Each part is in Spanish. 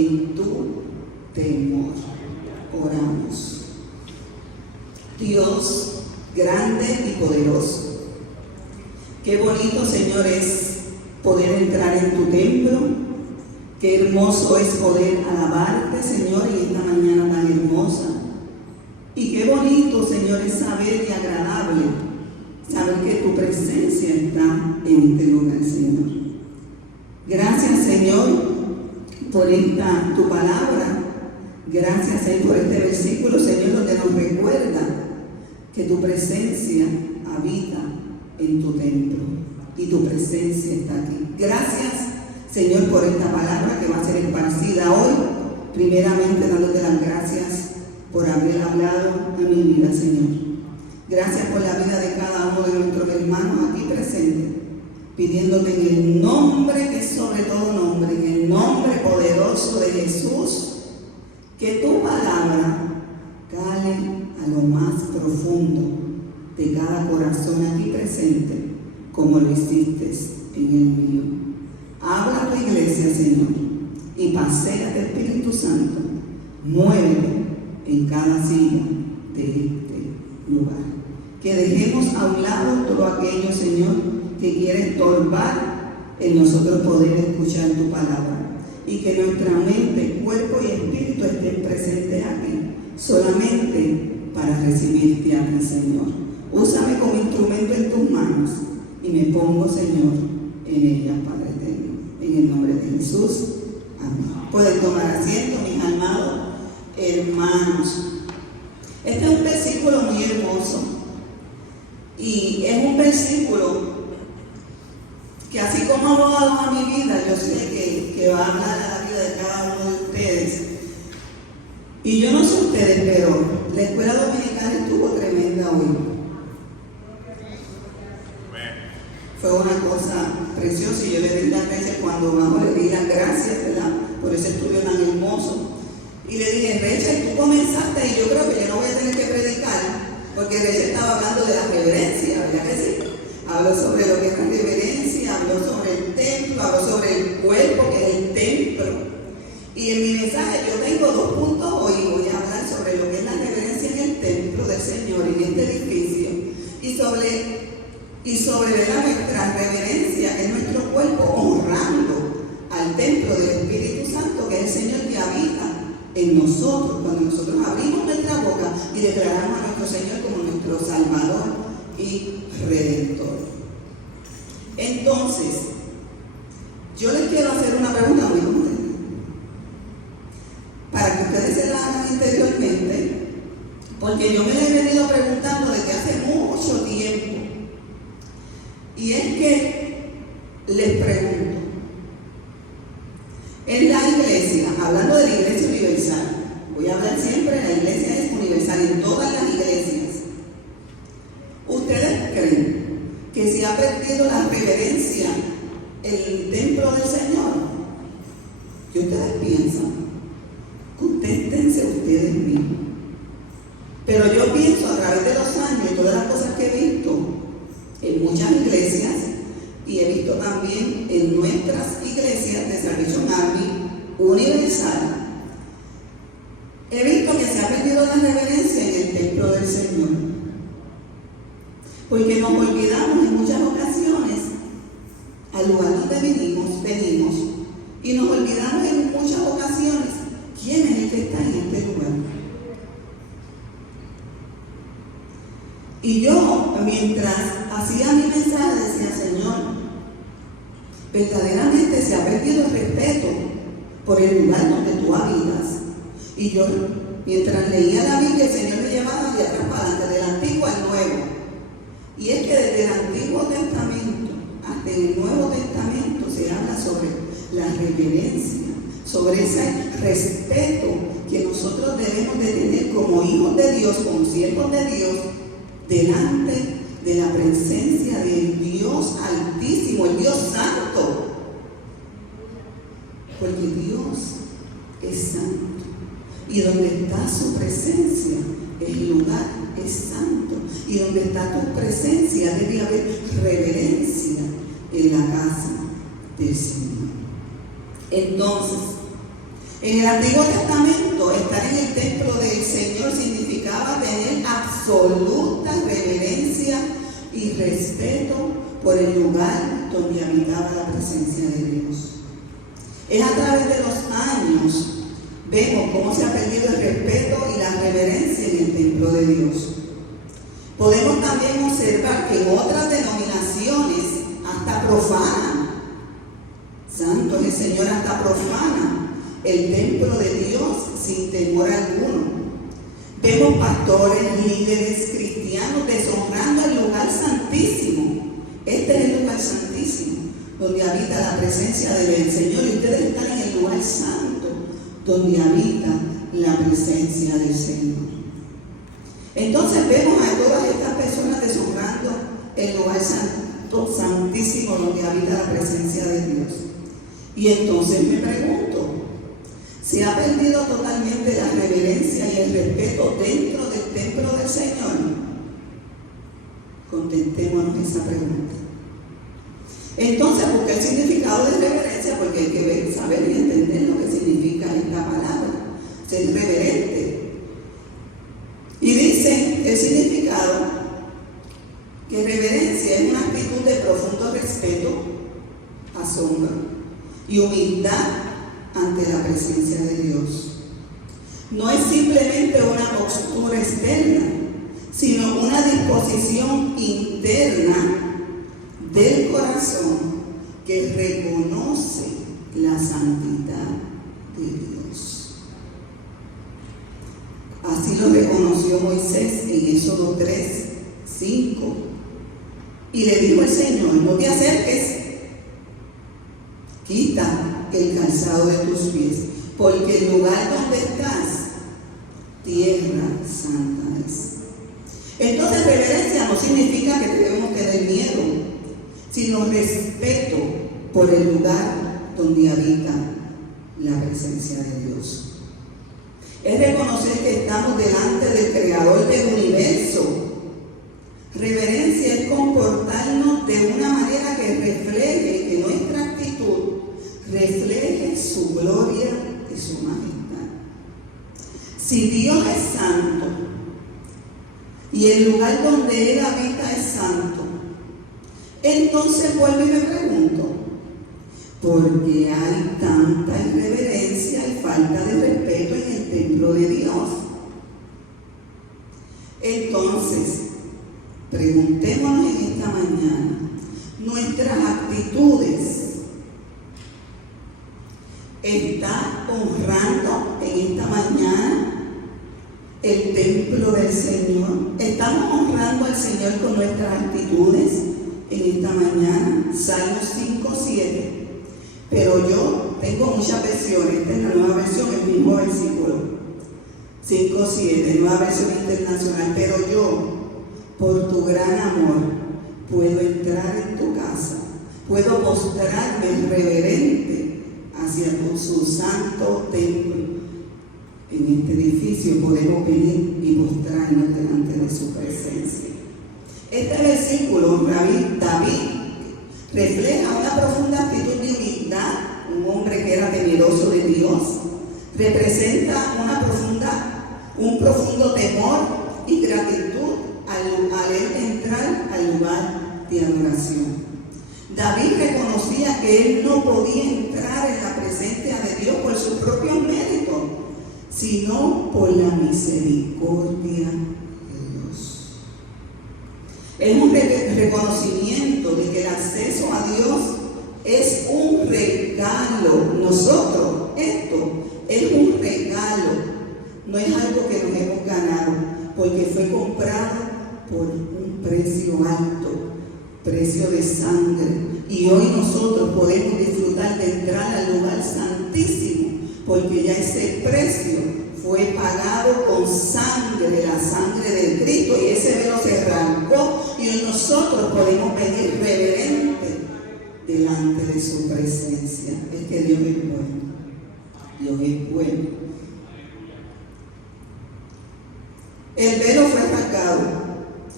en tu temor. Oramos. Dios grande y poderoso, qué bonito, Señor, es poder entrar en tu templo. Qué hermoso es poder alabarte, Señor, en esta mañana tan hermosa. Y qué bonito, Señor, es saber y agradable saber que tu presencia está en este lugar, Señor. Gracias, Señor, por esta tu palabra. Gracias, Señor, por este versículo, Señor, donde nos recuerda que tu presencia habita en tu templo y tu presencia está aquí. Gracias, Señor, por esta palabra que va a ser esparcida hoy. Primeramente, dándote las gracias por haber hablado a mi vida, Señor. Gracias por la vida de cada uno de nuestros hermanos aquí presentes, pidiéndote en el nombre que es sobre todo nombre, en el nombre poderoso de Jesús, que tu palabra cale a lo más profundo de cada corazón aquí presente, como lo hiciste en el mío. Habla a tu iglesia, Señor, y paséate, Espíritu Santo, muévete en cada silla de este lugar. Que dejemos a un lado todo aquello, Señor, que quiere estorbar en nosotros poder escuchar tu palabra, y que nuestra mente, cuerpo y espíritu estén presentes aquí, solamente para recibirte a ti, Señor. Úsame como instrumento en tus manos y me pongo, Señor, en ella, Padre eterno. En el nombre de Jesús, amén. Pueden tomar asiento, mis amados hermanos. Este es un versículo muy hermoso y es un versículo que, así como ha hablado a mi vida, yo sé que va a hablar a la vida de cada uno de ustedes. Y yo no sé ustedes, pero la escuela dominical estuvo tremenda hoy. Fue una cosa preciosa y yo le di las veces cuando bajo, le di las gracias, ¿verdad?, por ese estudio tan hermoso. Y le dije, Rachel, tú comenzaste y yo creo que yo no voy a tener que predicar, porque Rachel estaba hablando de la reverencia, ¿verdad que sí? Habló sobre lo que es la reverencia, habló sobre el templo, habló sobre el cuerpo, que es el templo. Y en mi mensaje yo tengo 2 puntos hoy. Voy a hablar sobre lo que es la reverencia en el templo del Señor, en este edificio, y sobre ¿verdad?, nuestra reverencia en nuestro cuerpo, honrando al templo del Espíritu Santo, que es el Señor que habita en nosotros, cuando nosotros abrimos nuestra boca y declaramos a nuestro Señor como nuestro Salvador y Redentor. Entonces, yo les quiero hacer una pregunta muy concreta, para que ustedes se la hagan interiormente, porque yo me la he venido preguntando desde hace mucho tiempo. Y es que les pregunto, en la iglesia, hablando de la iglesia universal, voy a hablar siempre, la iglesia es universal, en todas las iglesias, ¿ustedes creen que se ha perdido la reverencia en el templo del Señor? ¿Qué ustedes piensan? Contéstense ustedes mismos. Pero yo pienso, a través de los años y todas las cosas que he visto en muchas iglesias, y he visto también en nuestras iglesias de Salvation Army universal, he visto que se ha perdido la reverencia en el templo del Señor, porque nos olvidamos en muchas ocasiones al lugar donde venimos, y nos olvidamos en muchas ocasiones quién es el que está en este lugar. Y yo, mientras hacía mi mensaje, decía, Señor, verdaderamente se ha perdido el respeto por el lugar donde tú habitas. Y yo, mientras leía la Biblia, el Señor me llevaba de atrás para adelante, del Antiguo al Nuevo. Y es que desde el Antiguo Testamento hasta el Nuevo Testamento se habla sobre la reverencia, sobre ese respeto que nosotros debemos de tener como hijos de Dios, como siervos de Dios, delante de la presencia del Dios Altísimo, el Dios Santo. Porque Dios es santo. Y donde está su presencia, el lugar es santo. Y donde está tu presencia, debe haber reverencia en la casa del Señor. Entonces, En el Antiguo Testamento, estar en el templo del Señor significaba tener absoluta reverencia y respeto por el lugar donde habitaba la presencia de Dios. Es a través de los años vemos cómo se ha perdido el respeto y la reverencia en el templo de Dios. Podemos también observar que en otras denominaciones hasta profanan, santo es el Señor, hasta profana el templo de Dios sin temor alguno. Vemos pastores, líderes cristianos deshonrando el lugar santísimo. Este es el lugar santísimo, donde habita la presencia del Señor, y ustedes están en el lugar santo, donde habita la presencia del Señor. Entonces vemos a todas estas personas deshonrando el lugar santo, santísimo, donde habita la presencia de Dios. Y entonces me pregunto, ¿se ha perdido totalmente la reverencia y el respeto dentro del templo del Señor? Contentémonos esa pregunta. Entonces, busqué el significado de reverencia, porque hay que saber y entender lo que significa esta palabra, ser reverente. Y dice el significado que reverencia es una actitud de profundo respeto, asombro y humildad ante la presencia de Dios. No es simplemente una postura externa, sino una disposición interna del corazón que reconoce la santidad de Dios. Así lo reconoció Moisés en Éxodo 3:5. Y le dijo el Señor: no te acerques, quita el calzado de tus pies, porque el lugar donde estás, tierra santa es. Entonces, reverencia no significa que debemos tener miedo, sino respeto por el lugar donde habita la presencia de Dios. Es reconocer que estamos delante del Creador del universo. Reverencia es comportarnos de una manera que refleje, que nuestra actitud refleje su gloria y su majestad. Si Dios es santo y el lugar donde Él habita es santo, entonces vuelvo y me pregunto, ¿por qué hay tanta irreverencia y falta de respeto en el templo de Dios? Entonces, preguntémonos en esta mañana, ¿nuestras actitudes están honrando en esta mañana el templo del Señor? ¿Estamos honrando al Señor con nuestras actitudes en esta mañana? Salmos 5:7. Pero yo tengo muchas versiones. Esta es la nueva versión, el mismo versículo. 5:7, nueva versión internacional. Pero yo, por tu gran amor, puedo entrar en tu casa, puedo postrarme reverente hacia su santo templo. En este edificio podemos venir y postrarnos delante de su presencia. Este versículo, David, refleja una profunda actitud de humildad, un hombre que era temeroso de Dios. Representa un profundo temor y gratitud al él entrar al lugar de adoración. David reconocía que él no podía entrar en la presencia de Dios por sus propios méritos, sino por la misericordia de Dios. Es un reconocimiento de que el acceso a Dios es un regalo. Nosotros, esto es un regalo, no es algo que nos hemos ganado, porque fue comprado por un precio alto, precio de sangre. Y hoy nosotros podemos disfrutar de entrar al lugar santísimo, porque ya ese precio fue pagado con sangre, la sangre de Cristo, y ese velo se arrancó, y hoy nosotros podemos venir reverentes delante de su presencia. Es que Dios es bueno. Dios es bueno. El velo fue arrancado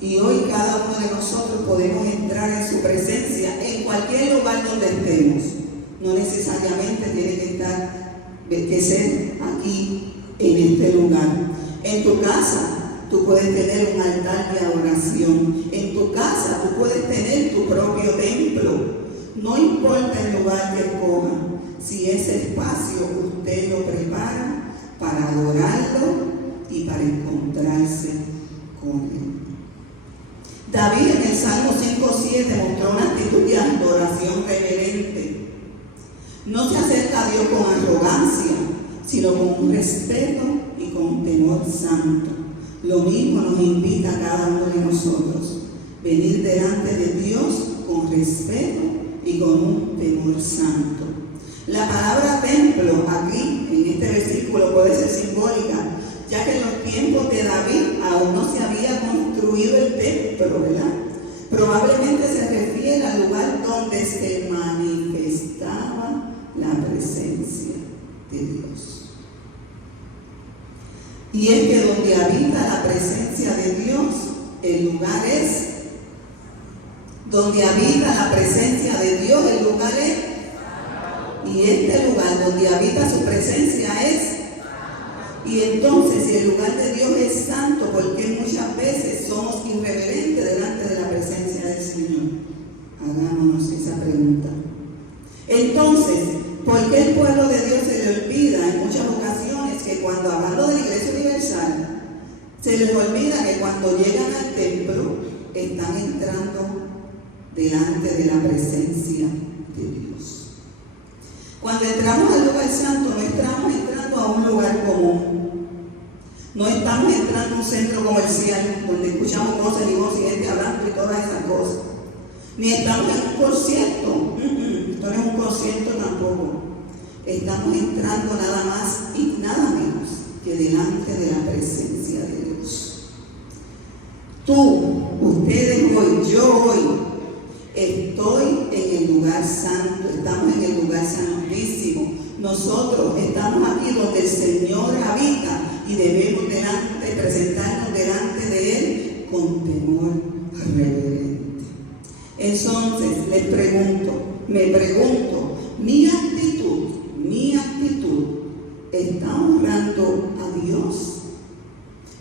y hoy cada uno de nosotros podemos entrar en su presencia en cualquier lugar donde estemos. No necesariamente tiene que estar que ser aquí en este lugar. En tu casa tú puedes tener un altar de adoración. En tu casa tú puedes tener tu propio templo. No importa el lugar que escoja, si ese espacio usted lo prepara para adorarlo y para encontrarse con él. David en el Salmo 5:7 mostró una actitud de adoración reverente. No se acerca a Dios con arrogancia, sino con un respeto y con un temor santo. Lo mismo nos invita a cada uno de nosotros, venir delante de Dios con respeto y con un temor santo. La palabra templo aquí, en este versículo, puede ser simbólica, ya que en los tiempos de David aún no se había construido el templo, ¿verdad? Probablemente se refiere al lugar donde se manifestaba la presencia de Dios. Y es que donde habita la presencia de Dios, el lugar es, donde habita la presencia de Dios, el lugar es, y este lugar donde habita su presencia es. Y entonces, si el lugar de Dios es santo, ¿por qué muchas veces somos irreverentes delante de la presencia del Señor? Hagámonos esa pregunta. Entonces, ¿por qué el pueblo de Dios se le olvida en muchas ocasiones que cuando, hablando de la Iglesia Universal, se les olvida que cuando llegan al templo están entrando delante de la presencia de Dios? Cuando entramos al lugar santo, no estamos entrando a un lugar común. No estamos entrando a un centro comercial donde escuchamos voces y gente hablando y todas esas cosas. Ni estamos en un concierto. Esto no es un concierto tampoco. Estamos entrando nada más y nada menos que delante de la presencia de Dios. Tú, ustedes hoy, yo hoy, estoy en el lugar santo, estamos en el lugar santísimo. Nosotros estamos aquí donde el Señor habita y debemos presentarnos delante de Él con temor reverente. Entonces me pregunto, mi actitud, ¿está honrando a Dios?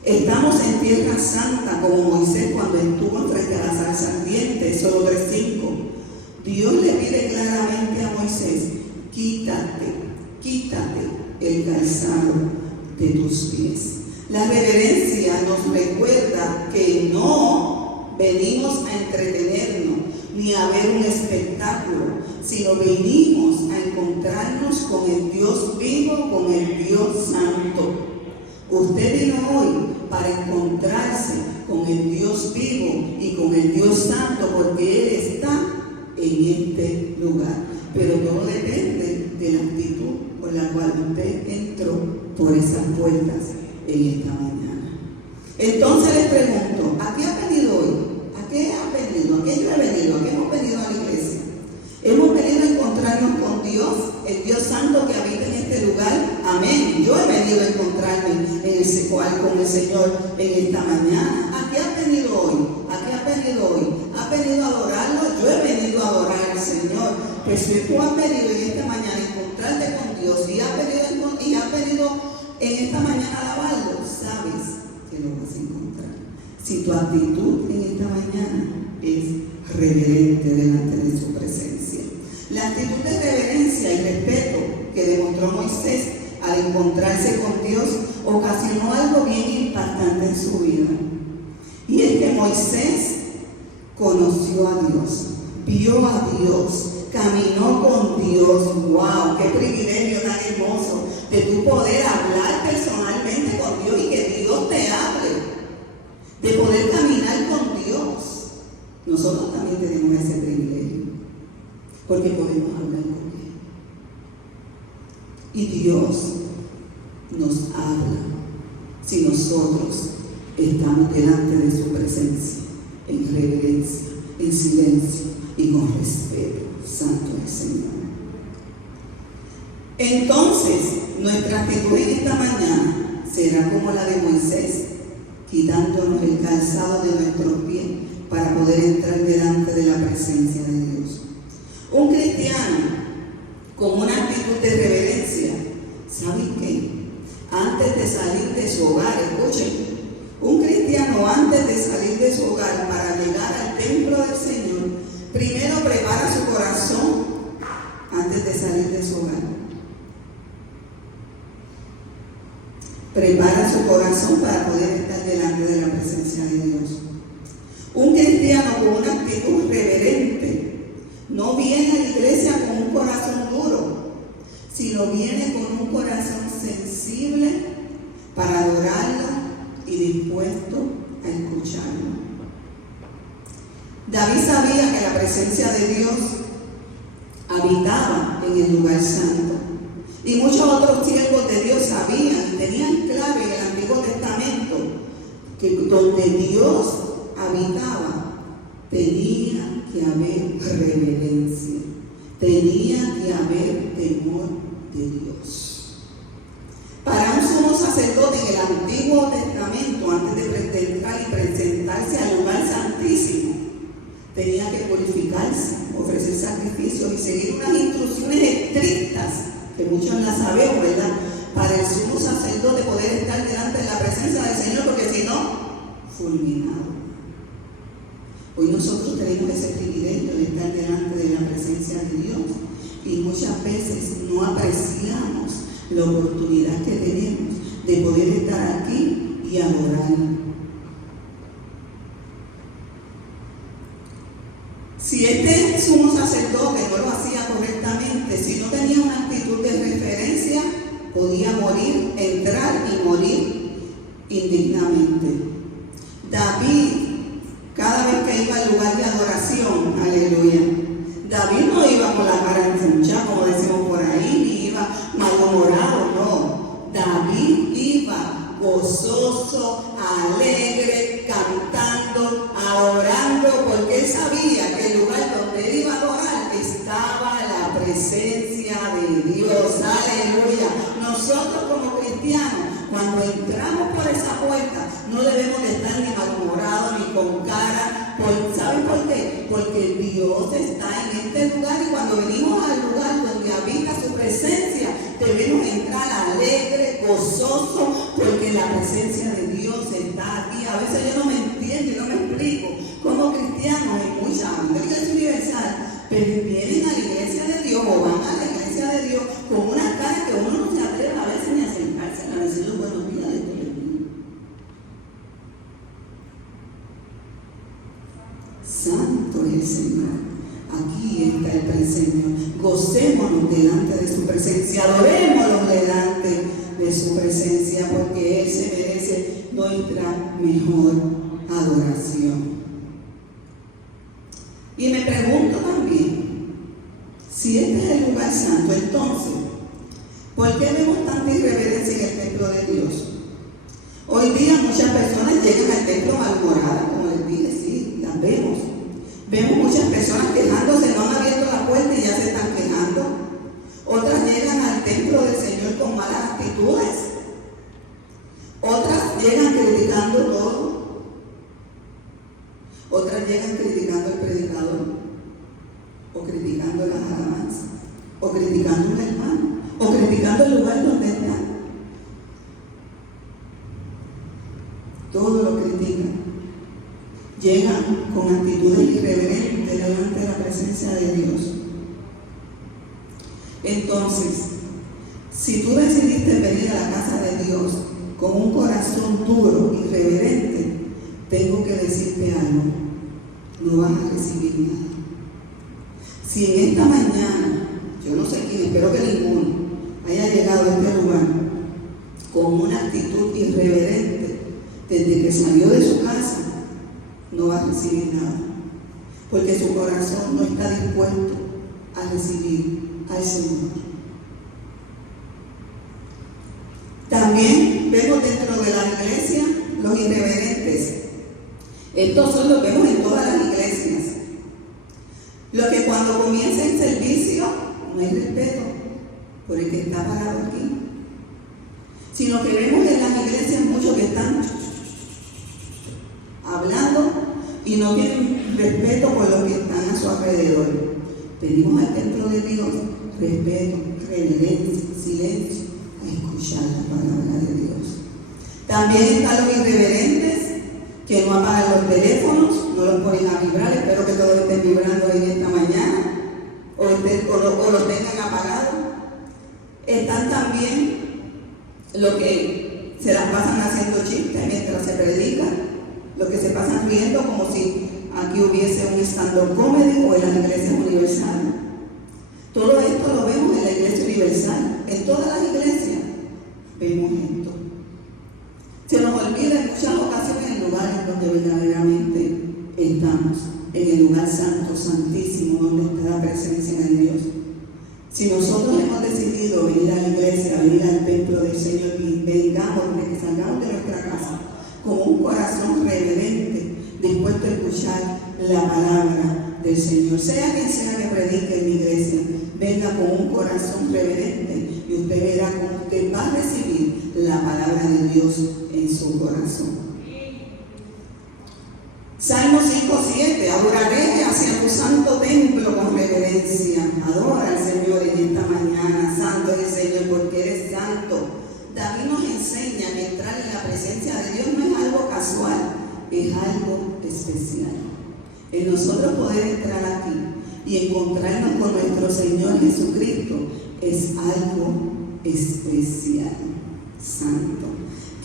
Estamos en tierra santa como Moisés cuando estuvo frente a la zarza ardiente, Éxodo 3:5. Dios le pide claramente a Moisés, quítate el calzado de tus pies. La reverencia nos recuerda que no venimos a entretenernos ni a ver un espectáculo, sino venimos a encontrarnos con el Dios vivo, con el Dios santo. Usted vino hoy para encontrarse con el Dios vivo y con el Dios santo, porque Él está en este lugar. Pero todo depende de la actitud con la cual usted entró por esas puertas en esta mañana. Entonces les pregunto, ¿a qué ha venido hoy? ¿A qué ha venido? ¿A qué yo he venido? ¿A qué hemos venido a la iglesia? Hemos venido a encontrarnos con Dios, el Dios santo que habita en este lugar. Amén. Yo he venido a encontrarme con el Señor en esta mañana. ¿A qué has venido hoy? ¿A qué has venido hoy? ¿Has venido a adorarlo? Yo he venido a adorar al Señor. Pues si tú has venido en esta mañana a encontrarte con Dios y has venido en esta mañana a alabarlo, sabes que lo vas a encontrar. Si tu actitud en esta mañana es reverente delante de su presencia. La actitud de reverencia y respeto que demostró Moisés al encontrarse con Dios ocasionó algo bien impactante en su vida. Y es que Moisés conoció a Dios, vio a Dios, caminó con Dios. ¡Wow! ¡Qué privilegio tan hermoso de tú poder hablar personalmente con Dios y que Dios te hable! De poder caminar con Dios. Nosotros también tenemos ese privilegio, porque podemos hablar con Él. Y Dios nos habla si nosotros estamos delante de su presencia, en reverencia, en silencio y con respeto. Santo es el Señor. Entonces, nuestra actitud en esta mañana será como la de Moisés, quitándonos el calzado de nuestros pies para poder entrar delante de la presencia de Dios. Un cristiano con una actitud de reverencia de su hogar. Escuchen, un cristiano antes de salir de su hogar para llegar al templo del Señor, primero prepara su corazón antes de salir de su hogar. Prepara su corazón para poder estar delante de la presencia de Dios. Un cristiano con una actitud reverente no viene a la iglesia con un corazón duro, sino viene con un corazón sensible para adorarlo y dispuesto a escucharlo. David sabía que la presencia de Dios habitaba en el lugar santo. Y muchos otros siervos de Dios sabían y tenían claro en el Antiguo Testamento que donde Dios habitaba tenía que haber reverencia, tenía que haber temor de Dios. Para un sumo sacerdote en el Antiguo Testamento, antes de entrar y presentarse al lugar santísimo, tenía que purificarse, ofrecer sacrificios y seguir unas instrucciones estrictas, que muchos las sabemos, ¿verdad? Para el sumo sacerdote poder estar delante de la presencia del Señor, porque si no, fulminado. Hoy nosotros tenemos ese privilegio de estar delante de la presencia de Dios y muchas veces no apreciamos la oportunidad que tenemos de poder estar aquí y adorarlo. Si este sumo sacerdote no lo hacía correctamente, si no tenía una actitud de referencia, podía morir, entrar y morir indignamente. David, cada vez que iba al lugar de adoración, aleluya, David no iba con la cara enfunchada, como decimos por ahí, ni iba malhumorado, no. David iba gozoso, alegre, cantando, adorando, porque él sabía que el lugar donde él iba a adorar estaba la presencia de Dios. Aleluya. Nosotros como cristianos, cuando entramos por esa puerta, no debemos de estar ni malhumorados ni con cara. ¿Saben por qué? Porque Dios está en este lugar y cuando venimos al lugar donde habita su presencia, debemos entrar alegre, gozoso, porque la presencia de Dios está aquí. A veces yo no me entiendo y no me explico como cristianos en muchas iglesias universal, pero vienen a la iglesia de Dios o van a la iglesia de Dios con una cara que uno no se atreve a veces ni a acercarse a decir los buenos días de Dios. Santo es el Señor. Aquí está el Señor. Gocémonos delante de su presencia, adorémonos delante de su presencia, porque Él se merece nuestra mejor adoración. Y me pregunto también, si este es el lugar santo, entonces, ¿por qué vemos tanta irreverencia en el templo de Dios? Hoy día muchas personas llegan al templo malhumoradas, como les dije, sí, las vemos. Vemos muchas personas quejándose, no han abierto la puerta y ya se están quejando. Otras llegan al templo del Señor con malas actitudes. Otras llegan criticando todo. Otras llegan criticando al predicador, o criticando las alabanzas, o criticando a un hermano, o criticando el lugar donde están. Todo lo critican. Llegan con actitudes irreverentes delante de la presencia de Dios. Entonces, si tú decidiste venir a la casa de Dios con un corazón duro y reverente, tengo que decirte algo: no vas a recibir nada. Si en esta mañana, yo no sé quién, espero que ninguno haya llegado a este lugar con una actitud irreverente desde que salió de su casa, no va a recibir nada, porque su corazón no está dispuesto a recibir al Señor. También vemos dentro de la iglesia los irreverentes. Estos son los que vemos en todas las iglesias. Los que cuando comienza el servicio no hay respeto por el que está parado aquí, sino que vemos en las iglesias muchos que están hablando y no tienen respeto por los que están a su alrededor. Pedimos al templo de Dios respeto, reverencia, silencio, a escuchar la palabra de Dios. También están los irreverentes que no apagan los teléfonos, no los ponen a vibrar. Espero que todos estén vibrando en esta mañana o los tengan apagados. Están también los que se las pasan haciendo chistes mientras se predica, los que se pasan riendo como si aquí hubiese un stand-up comedy o en las iglesias universales. Todo esto lo vemos en la iglesia universal. En todas las iglesias vemos esto. Se nos olvida en muchas ocasiones el lugar en donde verdaderamente estamos, en el lugar santo, santísimo, donde está la presencia de Dios. Si nosotros hemos decidido venir a la iglesia, venir al templo del Señor y vengamos, desde que salgamos de nuestra casa, con un corazón reverente, dispuesto a escuchar la palabra del Señor, sea quien sea que predique en mi iglesia, venga con un corazón reverente y usted verá cómo usted va a recibir la palabra de Dios en su corazón. Salmo 5:7, adoraré hacia tu santo templo con reverencia. Adora al Señor en esta mañana. Santo es el Señor porque eres santo. David nos enseña que entrar en la presencia de Dios no es algo casual, es algo especial. El nosotros poder entrar aquí y encontrarnos con nuestro Señor Jesucristo es algo especial. Santo.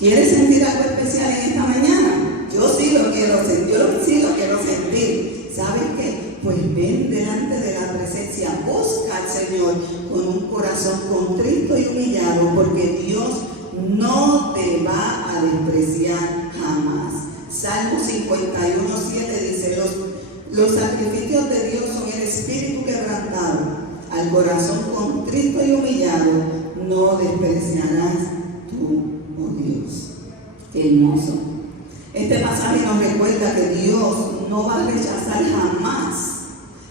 ¿Quieres sentir algo especial en esta mañana? Yo sí lo quiero sentir. ¿Sabes qué? Pues ven delante de la presencia, busca al Señor con un corazón contrito y humillado, porque Dios no te va a despreciar jamás. Salmo 51:7 dice, los sacrificios de Dios son el espíritu quebrantado, al corazón contrito y humillado no despreciarás tú, oh Dios. Qué hermoso. Este pasaje nos recuerda que Dios no va a rechazar jamás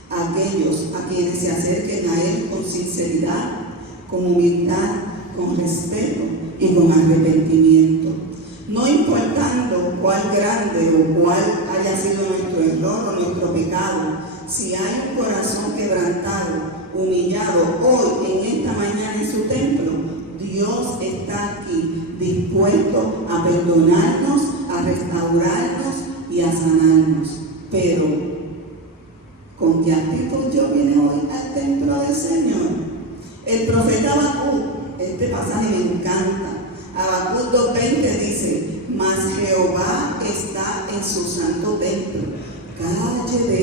a aquellos a quienes se acerquen a Él con sinceridad, con humildad, con respeto y con arrepentimiento. No importando cuál grande o cuál haya sido nuestro error o nuestro pecado, si hay un corazón quebrantado, humillado hoy en esta mañana en su templo, Dios está aquí dispuesto a perdonarnos, a restaurarnos y a sanarnos. Pero, ¿con qué actitud yo vine hoy al templo del Señor? El profeta Habacuc, este pasaje me encanta. Habacuc 2:20 dice, mas Jehová está en su santo templo, calle de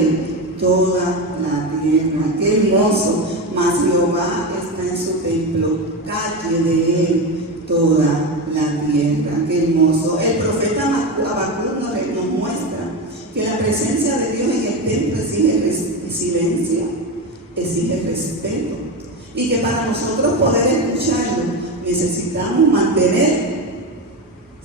él toda la tierra. Qué hermoso. Mas Jehová está en su templo, calle de él toda la tierra. Qué hermoso. El profeta Habacuc nos muestra que la presencia de Dios en el templo exige silencio, exige respeto, y que para nosotros poder escucharlo necesitamos mantener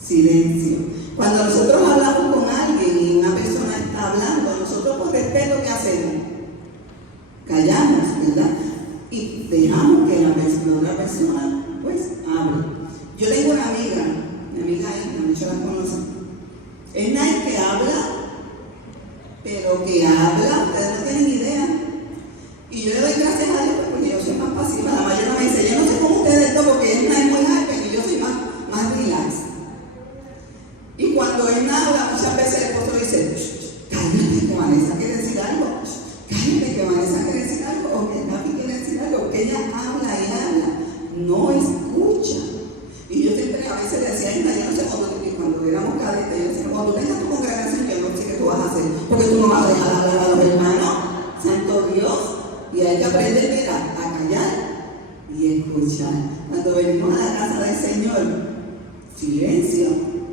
silencio. Cuando nosotros hablamos con alguien y una persona está hablando, nosotros por respeto, ¿qué hacemos? Callamos, ¿verdad? Y dejamos que la otra persona pues hable. Yo tengo una amiga, mi amiga Edna, muchos la conocen. Edna es que habla, pero que habla, ustedes no tienen idea. Y yo le doy gracias a Dios porque yo soy más pasiva. La mayoría me dice, yo no sé cómo ustedes esto, porque Edna es muy hyper y yo soy más relax. Y cuando Edna habla, muchas veces el esposo dice, cállate que Vanessa quiere decir algo, cállate que Vanessa quiere decir algo, o que Nafi quiere decir algo, que ella habla y habla, no escucha. Y yo siempre a veces le decía a Edna, yo no sé cuando éramos cadetes, yo decía, cuando tengas tu congregación, yo no sé qué tú vas a hacer, porque tú no vas a dejar hablar a los hermanos, santo Dios. Y hay que aprender a callar y escuchar. Cuando venimos a la casa del Señor, silencio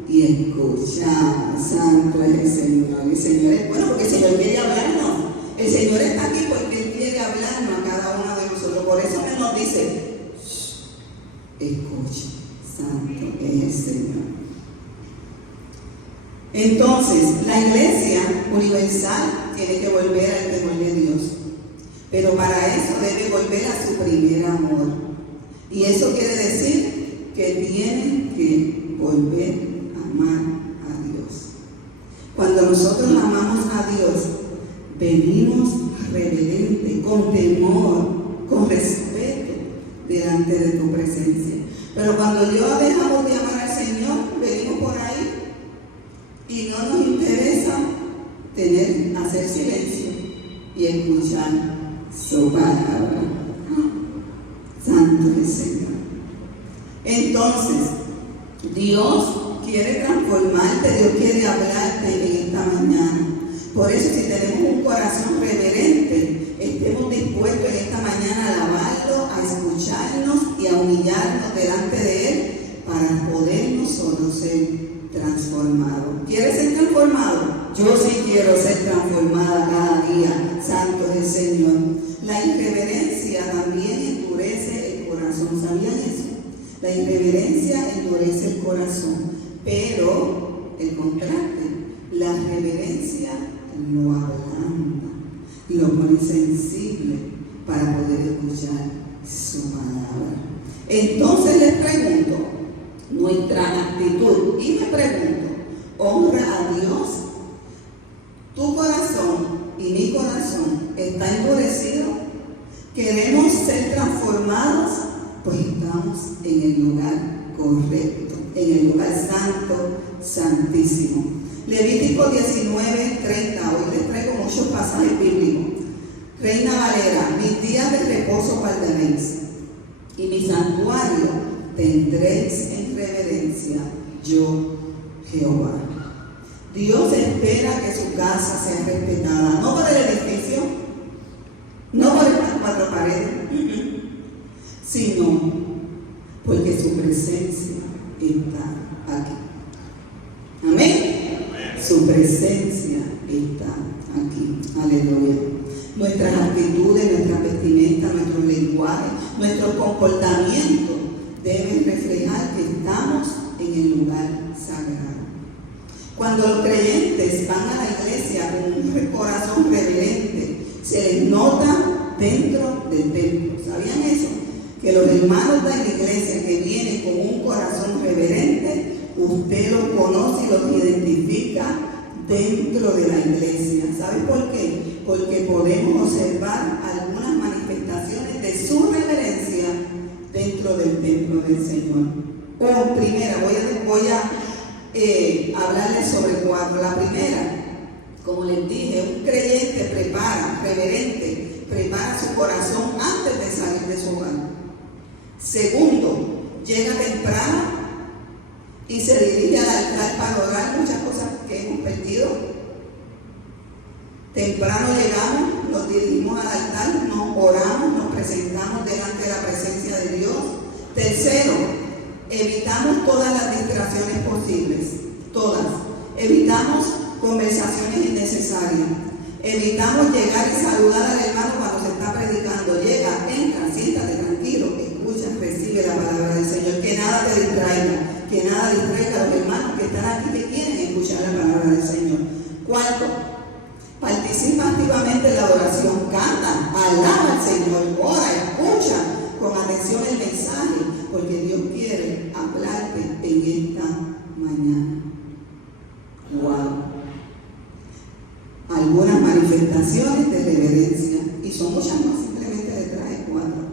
y escuchar. Santo es el Señor. El Señor es bueno porque el Señor quiere hablarnos. El Señor está aquí porque Él quiere hablarnos a cada uno de nosotros. Por eso que nos dice, escucha. Santo es el Señor. Entonces, la iglesia universal tiene que volver al temor de Dios. Pero para eso debe volver a su primer amor. Y eso quiere decir que tiene que volver a amar a Dios. Cuando nosotros amamos a Dios, venimos reverente, con temor, con respeto delante de tu presencia. Pero cuando yo dejamos de amar al Señor, venimos por ahí y no nos interesa hacer silencio y escuchar su palabra. Santo es el Señor. Entonces, Dios quiere transformarte, Dios quiere hablarte en esta mañana. Por eso, si tenemos un corazón reverente, estemos dispuestos en esta mañana a alabarlo, a escucharnos y a humillarnos delante de Él para poder nosotros ser transformados. ¿Quieres ser transformado? Yo sí quiero ser transformada cada día. Santo es el Señor. La irreverencia también endurece el corazón. ¿Sabían eso? La irreverencia endurece el corazón. Pero, el contraste, la reverencia lo ablanda, lo pone sensible para poder escuchar su palabra. Entonces les pregunto, nuestra actitud, y me pregunto, ¿honra a Dios? ¿Tu corazón y mi corazón está endurecido? ¿Queremos ser transformados? Pues estamos en el lugar correcto, en el lugar santo, santísimo. Levítico 19:30, hoy les traigo muchos pasajes bíblicos. Reina Valera, mis días de reposo guardaréis, y mi santuario tendréis en reverencia, yo Jehová. Dios espera que su casa sea respetada, no por el edificio, no por las cuatro paredes, sino porque su presencia está aquí. Amén. Su presencia está aquí. Aleluya. Nuestras actitudes, nuestra vestimenta, nuestro lenguaje, nuestro comportamiento deben reflejar que estamos en el lugar sagrado. Cuando los creyentes van a la iglesia con un corazón reverente, se les nota dentro del templo. ¿Sabían eso? Que los hermanos de la iglesia que vienen con un corazón reverente, usted los conoce y los identifica dentro de la iglesia. ¿Sabe por qué? Porque podemos observar algunas manifestaciones de su reverencia dentro del templo del Señor. Primera, voy a hablarles sobre cuatro. La primera, como les dije, un creyente reverente, prepara su corazón antes de salir de su hogar. Segundo, llega temprano y se dirige al altar para orar muchas cosas que hemos perdido. Temprano llegamos, nos dirigimos al altar, nos oramos, nos presentamos delante de la presencia de Dios. Tercero, evitamos todas las distracciones posibles, todas. Evitamos conversaciones innecesarias. Evitamos llegar y saludar al hermano cuando se está predicando. Llega, entra, siéntate tranquilo, escucha, recibe la palabra del Señor. Que nada te distraiga, que nada distraiga a los hermanos que están aquí, que quieren escuchar la palabra del Señor. Cuarto, participa activamente en la adoración. Canta, alaba al Señor, ora, escucha con atención el mensaje, porque Dios quiere hablarte en esta mañana. Wow. Algunas manifestaciones de reverencia, y son muchas más, simplemente le traje cuatro.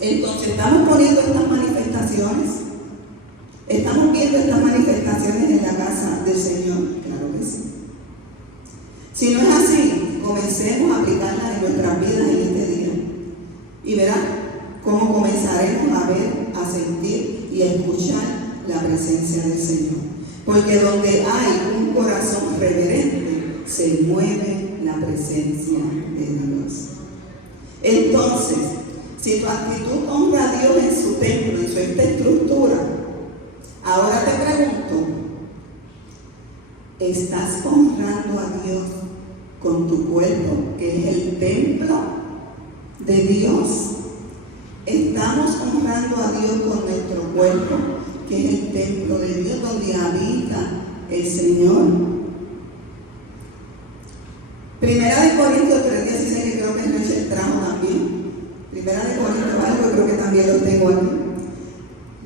Entonces, ¿estamos poniendo estas manifestaciones? ¿Estamos viendo estas manifestaciones en la casa del Señor? Claro que sí. Si no es así, comencemos a aplicarlas en nuestras vidas en este día. Y verán cómo comenzaremos a ver, a sentir y a escuchar la presencia del Señor. Porque donde hay un corazón reverente, se mueve la presencia de Dios. Entonces, si tu actitud honra a Dios en su templo, en su estructura, ahora te pregunto, ¿estás honrando a Dios con tu cuerpo, que es el templo de Dios? ¿Estamos honrando a Dios con nuestro cuerpo, que es el templo de Dios, donde habita el Señor? Primera de Corintios 3:16, que creo que Rachel trajo también. Primera de Corintios, algo creo que también lo tengo aquí.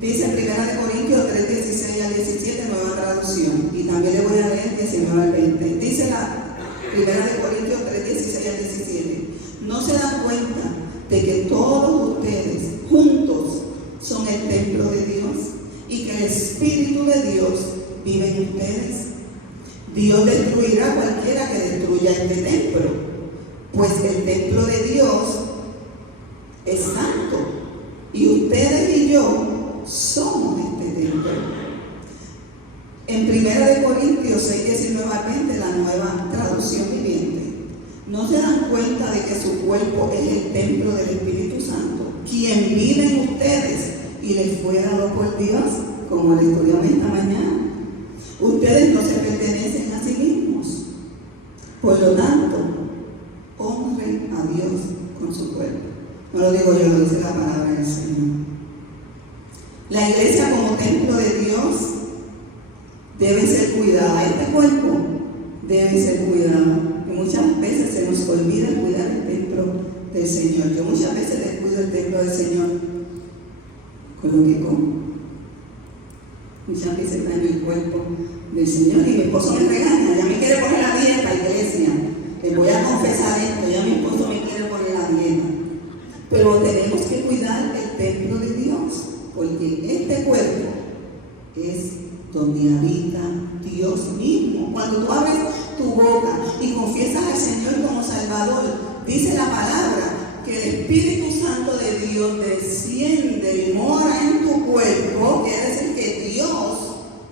Dice Primera de Corintios 3:16 al 17, nueva traducción. Y también le voy a leer 19 al 20. Dice la Primera de Corintios 3:16 al 17. ¿No se dan cuenta de que todos ustedes juntos son el Espíritu de Dios vive en ustedes. Dios destruirá a cualquiera que destruya este templo, pues el templo de Dios es santo y ustedes y yo somos este templo. En 1 Corintios 6:19 al 20, la Nueva Traducción Viviente, ¿no se dan cuenta de que su cuerpo es el templo del Espíritu Santo, quien vive en ustedes y les fue dado por Dios, como le estudiamos esta mañana? Ustedes no se pertenecen a sí mismos. Por lo tanto, honren a Dios con su cuerpo. No lo digo yo, lo dice la palabra del Señor. La iglesia como templo de Dios debe ser cuidada. Este cuerpo debe ser cuidado. Y muchas veces se nos olvida cuidar el templo del Señor. Yo muchas veces descuido el templo del Señor con lo que como. Muchas veces daño el cuerpo del Señor y mi esposo me regaña. Ya me quiere poner la dieta, iglesia. Les voy a confesar esto. Ya mi esposo me quiere poner la dieta. Pero tenemos que cuidar el templo de Dios, porque este cuerpo es donde habita Dios mismo. Cuando tú abres tu boca y confiesas al Señor como Salvador, dice la palabra que el Espíritu Santo de Dios desciende y mora en tu cuerpo. Quiere decir que Dios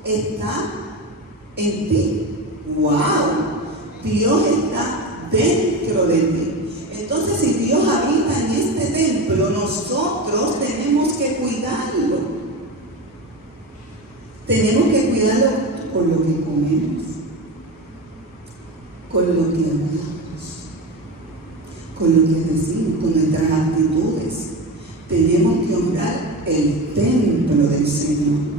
está en ti. ¡Wow! Dios está dentro de ti. Entonces, si Dios habita en este templo, nosotros tenemos que cuidarlo. Tenemos que cuidarlo con lo que comemos, con lo que hablamos, con lo que decimos, con nuestras actitudes. Tenemos que honrar el templo del Señor.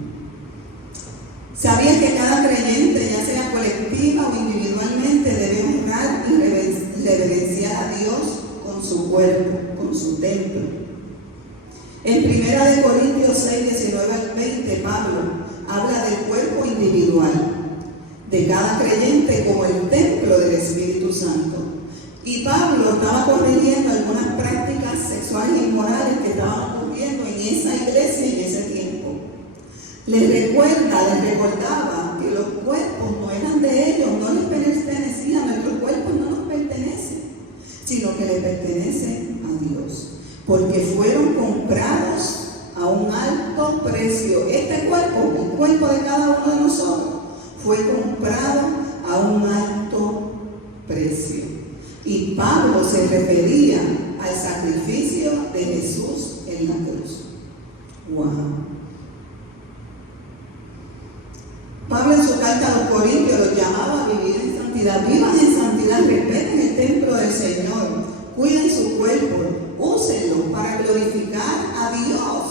¿Sabías que cada creyente, ya sea colectiva o individualmente, debe honrar y reverenciar a Dios con su cuerpo, con su templo? En 1 Corintios 6:19 al 20, Pablo habla del cuerpo individual de cada creyente como el templo del Espíritu Santo. Y Pablo estaba corrigiendo algunas prácticas sexuales e inmorales que estaban ocurriendo en esa iglesia en ese tiempo. Les recordaba que los cuerpos no eran de ellos, no les pertenecían, nuestros cuerpos no nos pertenecen, sino que le pertenecen a Dios, porque fueron comprados a un alto precio. Este cuerpo, el cuerpo de cada uno de nosotros, fue comprado a un alto precio. Y Pablo se refería al sacrificio de Jesús en la cruz. ¡Wow! Pablo en su carta a los Corintios los llamaba a vivir en santidad. Vivan en santidad, respeten el templo del Señor, cuiden su cuerpo, úsenlo para glorificar a Dios.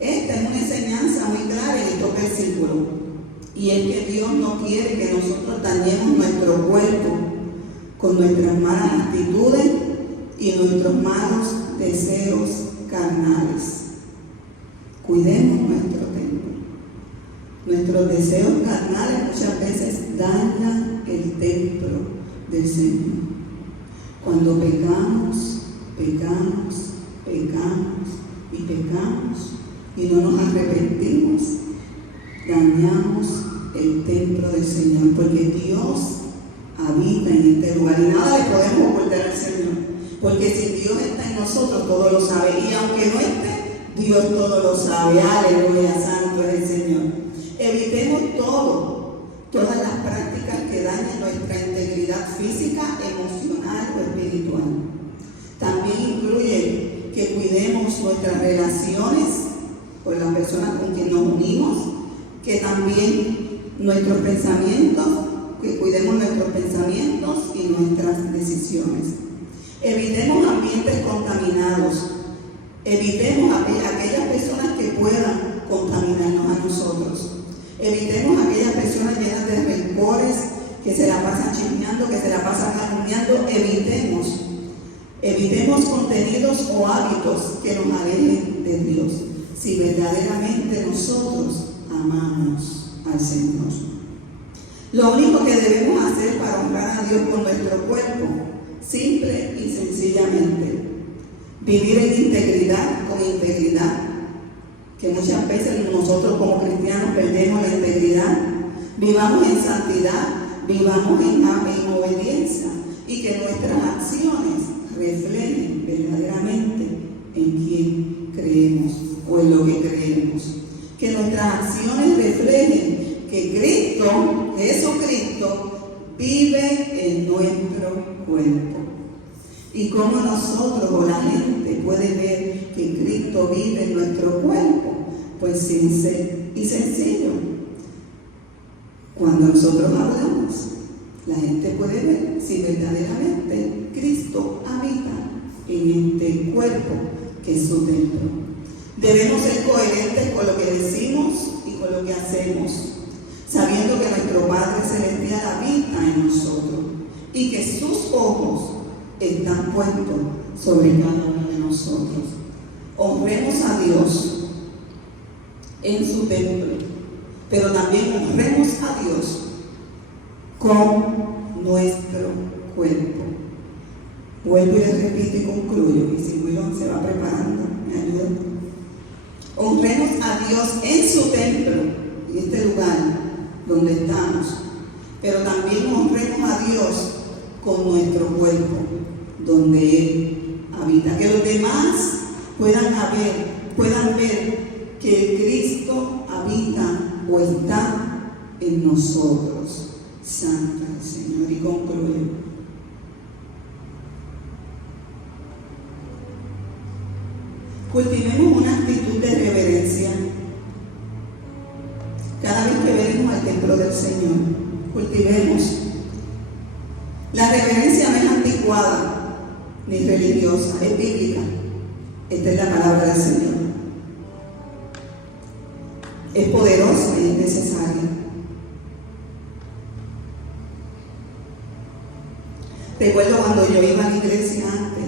Esta es una enseñanza muy clara en estos versículos. Y es que Dios no quiere que nosotros dañemos nuestro cuerpo con nuestras malas actitudes y nuestros malos deseos carnales. Cuidemos nuestro templo. Nuestros deseos carnales muchas veces dañan el templo del Señor. Cuando pecamos y no nos arrepentimos, dañamos el templo del Señor, porque Dios habita en este lugar y nada le podemos ocultar al Señor, porque si Dios está en nosotros, todo lo sabe, y aunque no esté, Dios todo lo sabe. Aleluya, santo es el Señor. Evitemos todas las prácticas que dañen nuestra integridad física, emocional o espiritual. También incluye que cuidemos nuestras relaciones con las personas con quien nos unimos, que también nuestros pensamientos, que cuidemos nuestros pensamientos y nuestras decisiones. Evitemos ambientes contaminados. Evitemos aquellas personas que puedan contaminarnos a nosotros. Evitemos aquellas personas llenas de rencores, que se la pasan chismeando, que se la pasan calumniando. Evitemos contenidos o hábitos que nos alejen de Dios, si verdaderamente nosotros amamos al Señor. Lo único que debemos hacer para honrar a Dios con nuestro cuerpo, simple y sencillamente, vivir en integridad, con integridad, que muchas veces nosotros como cristianos perdemos la integridad, vivamos en santidad, vivamos en obediencia y que nuestras acciones reflejen verdaderamente en quién creemos o en lo que creemos. Que nuestras acciones reflejen que Cristo, Jesucristo, vive en nuestro cuerpo. Y cómo nosotros o la gente puede ver que Cristo vive en nuestro cuerpo, pues simple y sencillo. Cuando nosotros hablamos, la gente puede ver si verdaderamente Cristo habita en este cuerpo que es su templo. Debemos ser coherentes con lo que decimos y con lo que hacemos, sabiendo que nuestro Padre Celestial habita en nosotros y que sus ojos están puestos sobre cada uno de nosotros. Honremos a Dios en su templo, pero también honremos a Dios con nuestro cuerpo. Vuelvo y les repito y concluyo, y si Wilson se va preparando, me ayuda. Honremos a Dios en su templo, en este lugar donde estamos, pero también honremos a Dios con nuestro cuerpo, donde Él habita. Que los demás puedan ver que Cristo habita o está en nosotros. Santo el Señor. Y concluyo. Cultivemos una actitud de reverencia cada vez que venimos al templo del Señor. Cultivemos. La reverencia no es anticuada ni religiosa, es bíblica. Esta es la palabra del Señor. Es poderosa y es necesaria. Recuerdo cuando yo iba a la iglesia antes,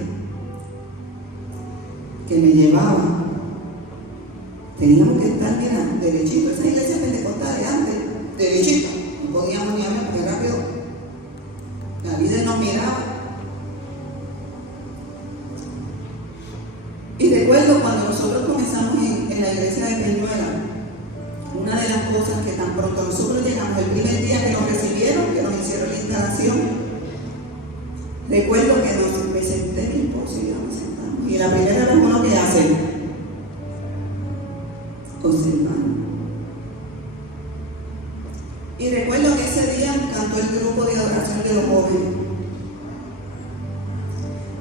que me llevaba, teníamos que estar, mira, derechito. Esa iglesia pentecostal de antes, derechito, no podíamos ni hablar porque rápido la vida nos miraba. Y recuerdo cuando nosotros comenzamos en la iglesia de Peñuela, una de las cosas que tan pronto nosotros llegamos, el primer día que nos recibieron, que nos hicieron la instalación, recuerdo que me senté en el pozo y nos sentamos. Y la primera vez uno que hace, observar. Y recuerdo que ese día cantó el grupo de adoración de los jóvenes.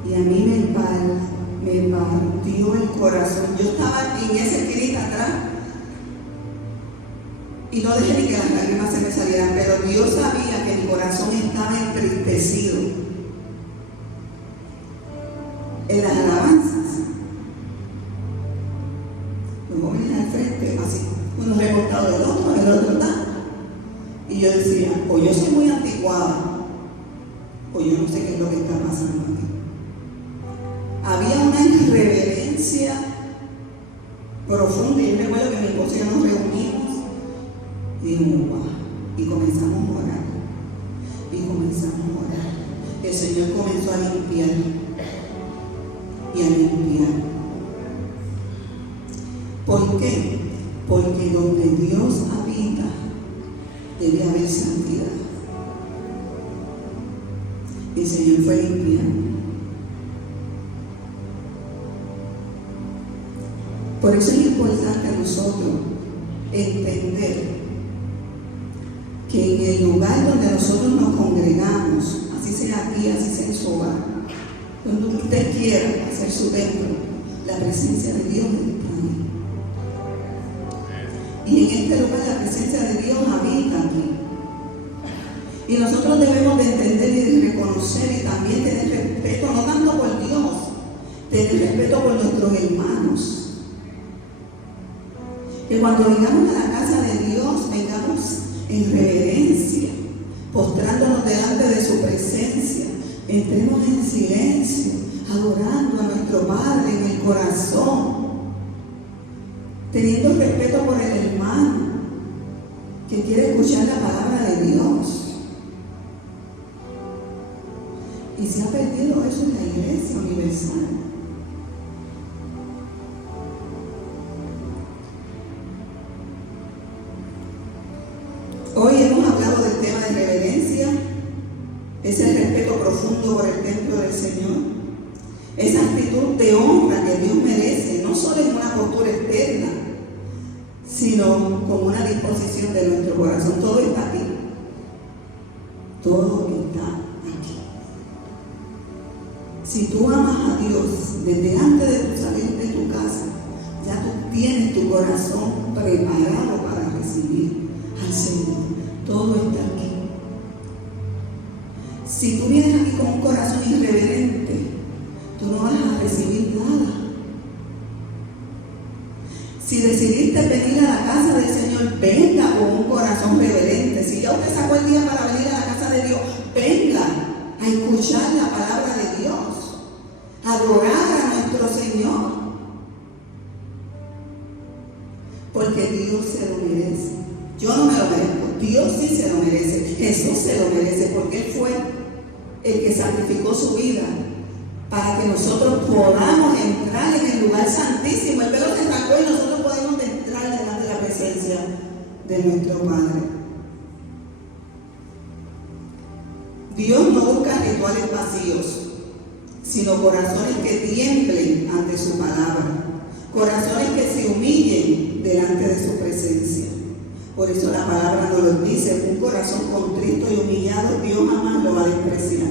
Y a mí me partió el corazón. Yo estaba en esa esquinita atrás y no dejé ni que las lágrimas se me salieran, pero Dios sabía que mi corazón estaba entristecido en las alabanzas. Los jóvenes al frente, así, uno recortado del otro, el otro está. Y yo decía, o yo soy muy anticuada, o yo no sé qué es lo que está pasando aquí. Había una irreverencia profunda, y yo recuerdo que mi esposo y yo nos reunimos, y dijimos, wow, y comenzamos a orar, El Señor comenzó a limpiar, y a limpiar. ¿Por qué? Porque donde Dios habita, debe haber santidad. El Señor fue limpiando. Por eso es importante a nosotros entender que en el lugar donde nosotros nos congregamos, así sea aquí, así sea en su hogar, donde usted quiera hacer su templo, la presencia de Dios está ahí. Y en este lugar la presencia de Dios habita aquí. Y nosotros debemos de entender y de reconocer y también tener respeto, no tanto por Dios, tener respeto por nuestros hermanos. Que cuando vengamos a la casa de Dios, vengamos en reverencia, postrándonos delante de su presencia, entremos en silencio, adorando a nuestro Padre en el corazón, teniendo respeto por el hermano que quiere escuchar la palabra de Dios. Y se ha perdido eso en la iglesia universal. de reverencia, ese respeto profundo por el templo del Señor, esa actitud de honra que Dios merece, no solo en una postura externa, sino con una disposición de nuestro corazón. Todo está aquí. Todo está aquí. Si tú amas a Dios desde antes de tu salir de tu casa, ya tú tienes tu corazón preparado para recibir al Señor. Todo está aquí. Si tú vienes aquí con un corazón irreverente, tú no vas a recibir nada. Si decidiste venir a la casa del Señor, venga con un corazón reverente. Si ya usted sacó el día para venir a la casa de Dios, venga a escuchar la palabra de Dios, a adorar a nuestro Señor. Porque Dios se lo merece. Yo no me lo merezco, Dios sí se lo merece. Jesús se lo merece porque Él fue el que sacrificó su vida para que nosotros podamos entrar en el lugar santísimo. El velo se sacó y nosotros podemos entrar delante de la presencia de nuestro Padre. Dios no busca rituales vacíos, sino corazones que tiemblen ante su palabra, corazones que se humillen delante de su presencia. Por eso la palabra nos lo dice: un corazón contrito y humillado Dios jamás lo va a despreciar.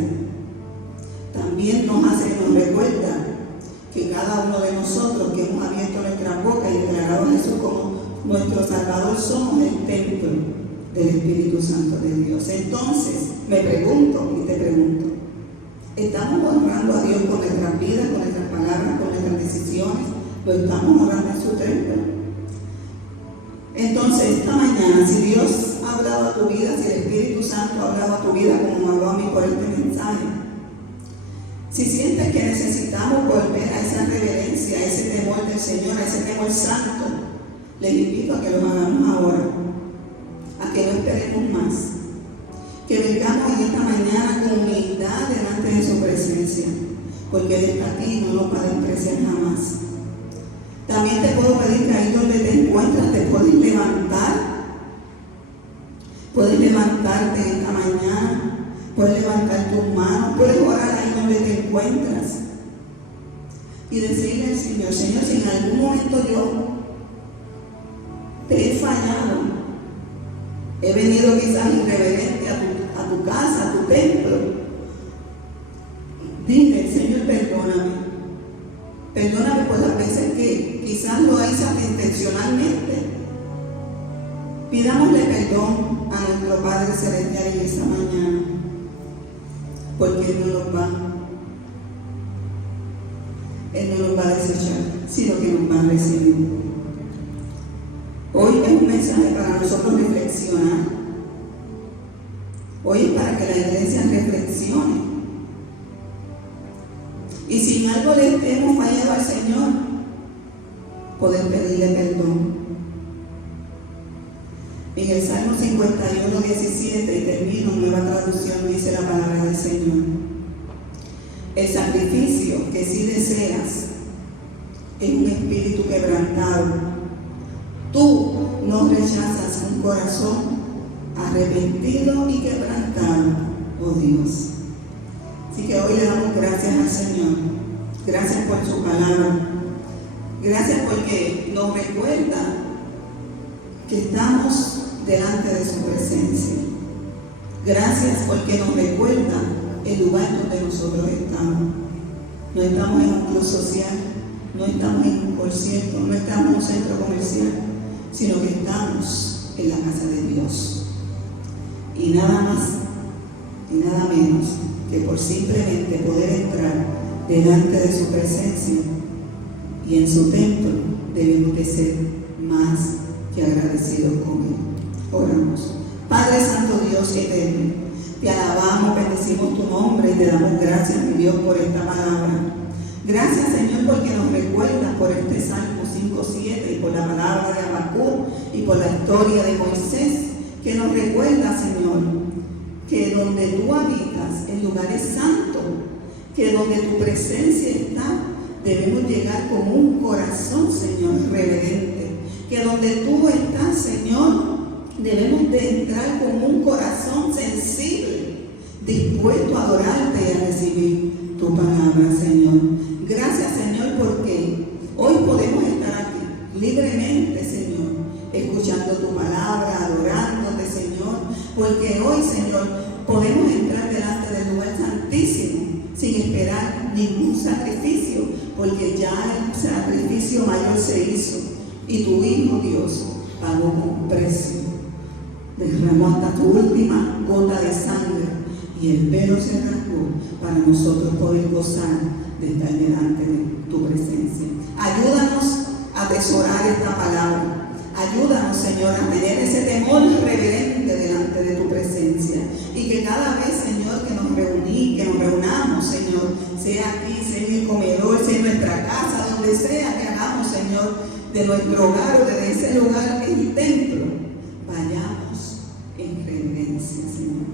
También nos recuerda que cada uno de nosotros que hemos abierto nuestra boca y declarado a Jesús como nuestro Salvador, somos el templo del Espíritu Santo de Dios. Entonces, me pregunto y te pregunto, ¿estamos honrando a Dios con nuestras vidas, con nuestras palabras, con nuestras decisiones? ¿Lo estamos honrando en su templo? Entonces, esta mañana, si Dios ha hablado a tu vida, si el Espíritu Santo ha hablado a tu vida como habló a mí por este mensaje, si sientes que necesitamos volver a esa reverencia, a ese temor del Señor, a ese temor santo, les invito a que lo hagamos ahora, a que no esperemos más, que vengamos en esta mañana con humildad delante de su presencia, porque Él está aquí y no nos va a despreciar jamás. También te puedo pedir que ahí donde te encuentras te puedes levantar. Puedes levantarte esta mañana, puedes levantar tus manos, puedes orar ahí donde te encuentras y decirle al Señor: Señor, si en algún momento yo te he fallado, he venido quizás irreverente a tu casa, a tu templo, dile: Señor, perdóname. Perdóname por las veces que quizás lo hice intencionalmente. Pidámosle perdón a nuestro Padre Celestial en esta mañana, porque Él no nos va a desechar, sino que nos va a recibir. Hoy es un mensaje para nosotros reflexionar. Hoy es para que la iglesia reflexione. Y si en algo le hemos fallado al Señor, poder pedirle perdón. En el Salmo 51, 17, y termino, nueva traducción, dice la palabra del Señor: el sacrificio que sí deseas es un espíritu quebrantado. Tú no rechazas un corazón arrepentido y quebrantado, oh Dios. Así que hoy le damos gracias al Señor. Gracias por su palabra. Gracias porque nos recuerda que estamos delante de su presencia. Gracias porque nos recuerda el lugar donde nosotros estamos. No estamos en un club social, no estamos en un concierto, no estamos en un centro comercial, sino que estamos en la casa de Dios. Y nada más y nada menos que por simplemente poder entrar delante de su presencia y en su templo, debemos de ser más que agradecidos con Él. Oramos. Padre Santo, Dios eterno, te alabamos, bendecimos tu nombre y te damos gracias, mi Dios, por esta palabra. Gracias, Señor, porque nos recuerdas por este Salmo 5:7 y por la palabra de Habacuc y por la historia de Moisés, que nos recuerda, Señor, que donde tú habitas, el lugar es santo, que donde tu presencia está, debemos llegar con un corazón, Señor, reverente, que donde tú estás, Señor, debemos de entrar con un corazón sensible, dispuesto a adorarte y a recibir tu palabra, Señor. Gracias, Señor, porque hoy podemos estar aquí libremente, Señor, escuchando tu palabra, adorándote, Señor, porque hoy, Señor, podemos entrar delante del lugar santísimo sin esperar ningún sacrificio, porque ya el sacrificio mayor se hizo y tu Hijo Dios pagó con precio, derramó hasta tu última gota de sangre y el velo se rasgó para nosotros poder gozar de estar delante de tu presencia. Ayúdanos a atesorar esta palabra. Ayúdanos, Señor, a tener ese temor reverente delante de tu presencia. Y que cada vez, Señor, que nos reunamos, Señor, sea aquí, sea en el comedor, sea en nuestra casa, donde sea que hagamos, Señor, de nuestro hogar o de ese lugar el templo, vayamos en reverencia, Señor,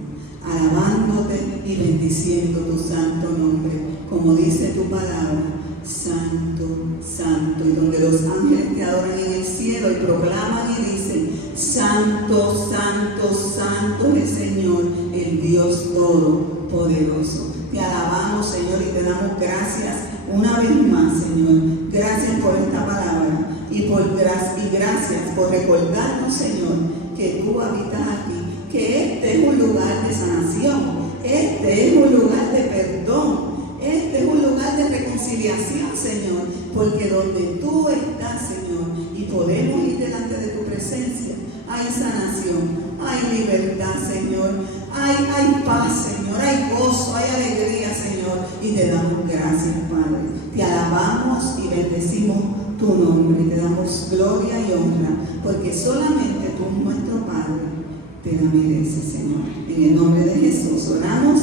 alabándote y bendiciendo tu santo nombre, como dice tu palabra, santo, santo, y donde los ángeles te adoran en el cielo y proclaman y dicen, santo, santo, santo es el Señor, el Dios todopoderoso. Te alabamos, Señor, y te damos gracias una vez más, Señor. Gracias por esta palabra y gracias por recordarnos, Señor, que tú habitas aquí, que este es un lugar de sanación, este es un lugar de perdón, este es un lugar de reconciliación, Señor, porque donde tú estás, Señor, y podemos ir delante de tu presencia, hay sanación, hay libertad, Señor, hay paz, Señor, hay gozo, hay alegría, Señor, y te damos gracias, Padre. Te alabamos y bendecimos tu nombre y te damos gloria y honra, porque solamente tú, nuestro Padre, te la mereces, Señor. En el nombre de Jesús oramos.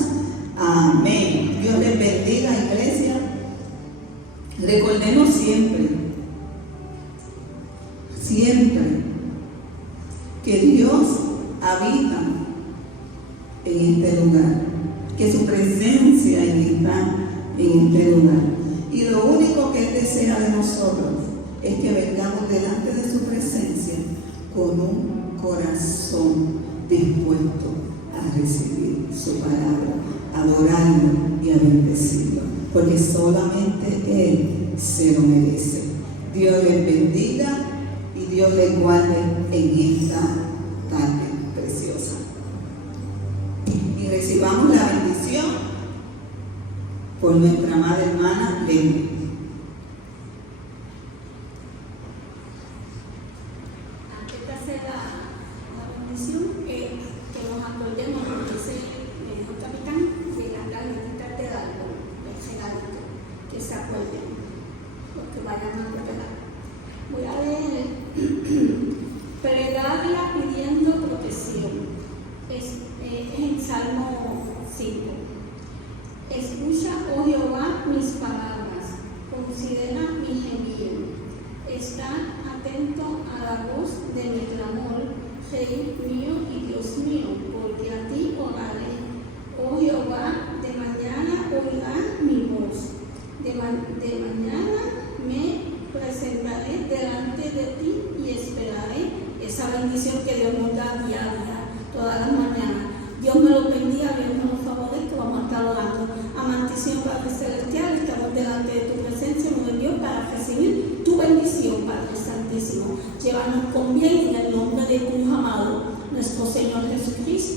Amén. Dios les bendiga, iglesia. Recordemos siempre, que Dios habita en este lugar, que su presencia está en este lugar. Y lo único que Él desea de nosotros es que vengamos delante de su presencia con un corazón dispuesto a recibir su palabra, a adorarlo y a bendecirlo, porque solamente Él se lo merece. Dios les bendiga y Dios les guarde en esta tarde preciosa. Y recibamos la bendición por nuestra amada hermana Leni. Antes de hacer la bendición, que nos acordemos, porque el capitán de la galleta de algo, del regalito, que se acuerden, los que vayan a regalar. Voy a leer plegaria pidiendo protección. Es en Salmo 5. Escucha, oh Jehová, mis palabras, considera mi gemido. Está atento a la voz de mi clamor, Rey mío y Dios mío, porque a ti oraré. Oh Jehová, de mañana oirán mi voz. De mañana me presentaré delante de ti y esperaré esa bendición que Dios nos da día a día, todas las mañanas. Dios me lo bendiga, Dios me lo favorezca, vamos a estar orando. Amantísimo Padre Celestial, estamos delante de tu presencia, nuestro Dios, para recibir tu bendición, Padre Santísimo. Llévanos con bien en el nombre de tu amado, nuestro Señor Jesucristo.